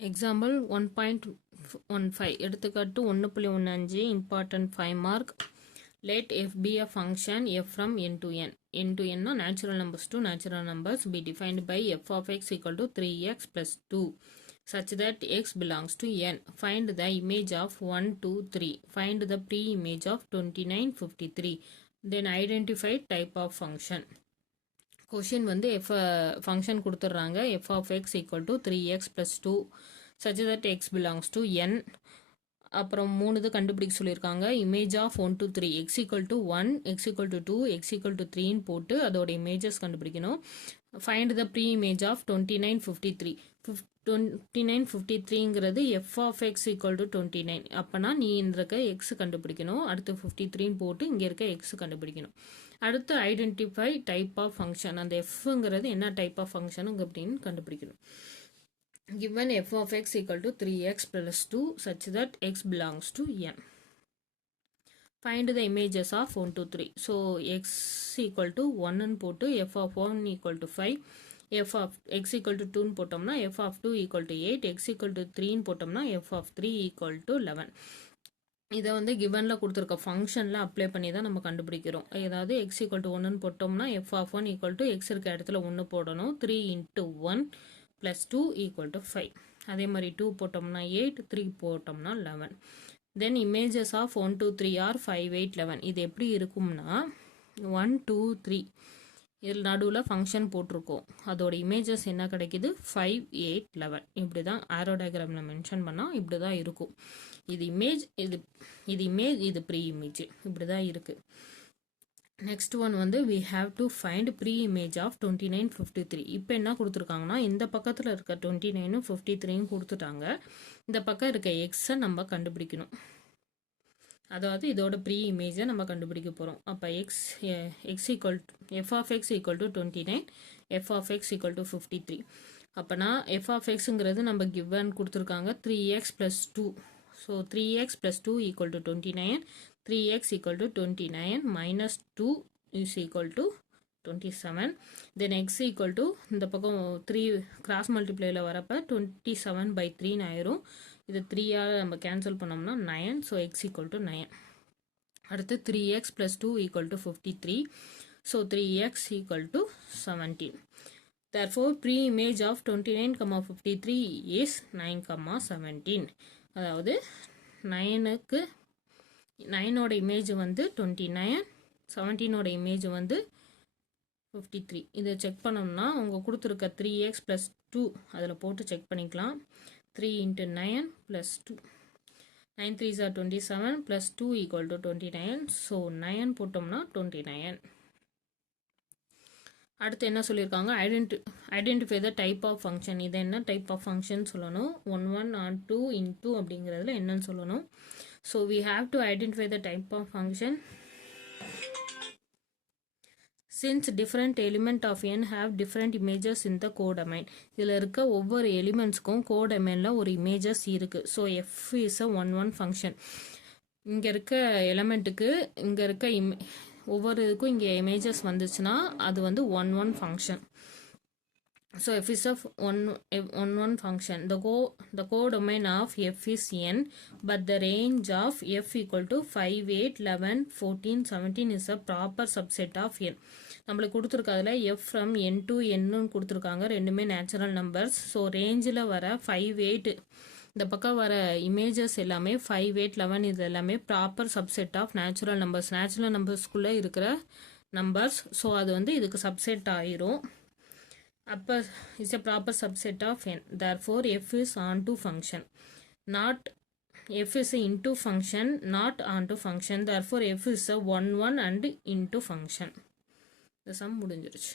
Example 1.15 எடுத்துக்காட்டு 1.15 important 5 mark. Let f be a function f from n to n. n to n natural numbers to natural numbers be defined by f of x equal to 3x plus 2 such that x belongs to n. Find the image of 1, 2, 3. Find the pre-image of 29, 53. Then identify type of function. Question வந்து f function கொடுத்துட்றாங்க f of x equal to 3x plus 2 such that x belongs to n. அப்புறம் 3 இது கண்டுபிடிக்க சொல்லியிருக்காங்க. image of 1 to 3 x equal to 1, x equal to 2, x equal to 3 போட்டு அதோட images கண்டுபிடிக்கணும். Find the pre-image of 29, 53. 29, 53ங்கிறது f of x equal to 29. அப்பனா நீ இருக்க x கண்டுபிடிக்கணும். அடுத்து 53 போட்டு இங்கே இருக்க x கண்டுபிடிக்கணும். அடுத்து ஐடென்டிஃபை டைப் ஆஃப் ஃபங்க்ஷன். அந்த எஃப்ங்கிறது என்ன டைப் ஆஃப் ஃபங்க்ஷன் அப்படின்னு கண்டுபிடிக்கணும். given f of x equal to 3x plus 2 such that x belongs to n. Find the images of 1 to 3. So x equal to 1 ன்னு போட்டு f of 1 equal to 5, f of x equal to 2 ன்னு போட்டோம்னா f of 2 equal to 8, x equal to 3 ன்னு போட்டோம்னா f of 3 equal to 11. இதை வந்து கிவனில் கொடுத்துருக்க ஃபங்க்ஷனில் அப்ளை பண்ணி தான் நம்ம கண்டுபிடிக்கிறோம். ஏதாவது எக்ஸ் ஈக்குவல் டு ஒன்றுன்னு போட்டோம்னா f of 1 equal to x இருக்க இடத்துல 1 போடணும். 3 into 1 plus 2 equal to 5. அதே மாதிரி 2 போட்டோம்னா 8, 3 போட்டோம்னா 11. தென் இமேஜஸ் ஆஃப் 1, 2, 3 ஆர் 5, 8, 11. இது எப்படி இருக்கும்னா 1, 2, 3 இதில் நடுவில் ஃபங்க்ஷன் போட்டிருக்கோம். அதோட இமேஜஸ் என்ன கிடைக்குது 5, 8, 11. இப்படி தான் ஆரோ டயக்ராமில் மென்ஷன் பண்ணால் இப்படி தான் இருக்கும். இது இமேஜ், இது இமேஜ், இது ப்ரீ இமேஜ், இப்படி தான் இருக்குது. நெக்ஸ்ட் ஒன் வந்து we have to find pre-image of 29, 53. இப்போ என்ன கொடுத்துருக்காங்கன்னா இந்த பக்கத்தில் இருக்க 29, 53 கொடுத்துட்டாங்க. இந்த பக்கம் இருக்க எக்ஸை நம்ம கண்டுபிடிக்கணும். அதாவது இதோட ப்ரீ இமேஜை நம்ம கண்டுபிடிக்க போகிறோம். அப்போ x equal f of x equal to 29, f of x equal to 53. அப்போனா எஃப் ஆஃப் எக்ஸுங்கிறது நம்ம கிவன் கொடுத்துருக்காங்க 3x plus 2. So 3x plus 2 equal to 29, 3x equal to 29 minus 2 is equal to 27. Then x equal to இந்த பக்கம் 3 cross மல்டிப்ளைல வரப்போ 27 by 3 ஆயிரும். இது 3ஆல் நம்ம cancel பண்ணோம்னா 9. So x equal to 9. அடுத்து 3x plus 2 equal to 53. So 3x equal to 17. Therefore, pre-image of 29, 53 is 9, 17. அதாவது 9க்கு 9ஓட image வந்து 29, 17ஓட இமேஜ் வந்து 53. இதை செக் பண்ணோம்னா உங்கள் கொடுத்துருக்க 3x plus 2 அதில் போட்டு செக் பண்ணிக்கலாம். 3 into 9 plus 2. 9 3s are 27 plus 2 equal to 29. So 9 போட்டோம்னா 29. அடுத்து என்ன சொல்லியிருக்காங்க identify the type of function. இது என்ன டைப் ஆஃப் ஃபங்க்ஷன் சொல்லணும். 1, 1 and 2 into அப்படிங்கிறதுல என்னன்னு சொல்லணும். So we have to identify the type of function. Since different element of n have different images in the codomain. இதில் இருக்க ஒவ்வொரு எலிமெண்ட்ஸ்க்கும் கோடொமைனில் ஒரு இமேஜஸ் இருக்குது. So f is a 1, 1 function. இங்கே இருக்க எலிமெண்ட்டுக்கு இங்கே இருக்க ஒவ்வொரு இதுக்கும் இங்கே இமேஜஸ் வந்துச்சுன்னா அது வந்து 1, 1 function. So f is a 1, 1 function. The codomain of f is n, but the range of f equal to 5, 8, 11, 14, 17 is a proper subset of n. நம்மளுக்கு கொடுத்துருக்காதுல f from n to n கொடுத்துருக்காங்க. ரெண்டுமே natural numbers. So ரேஞ்சில் வர 5, 8 இந்த பக்கம் வர images எல்லாமே 5, 8, 11 இது எல்லாமே proper subset of natural numbers. Natural நம்பர்ஸ்குள்ளே இருக்கிற நம்பர்ஸ். ஸோ அது வந்து இதுக்கு சப்செட் ஆயிரும். அப்போ it's a proper subset of n. Therefore f is onto function, not f is a into function, not onto function. Therefore f is a 1, 1 and into function. இந்த some முடிஞ்சிருச்சு.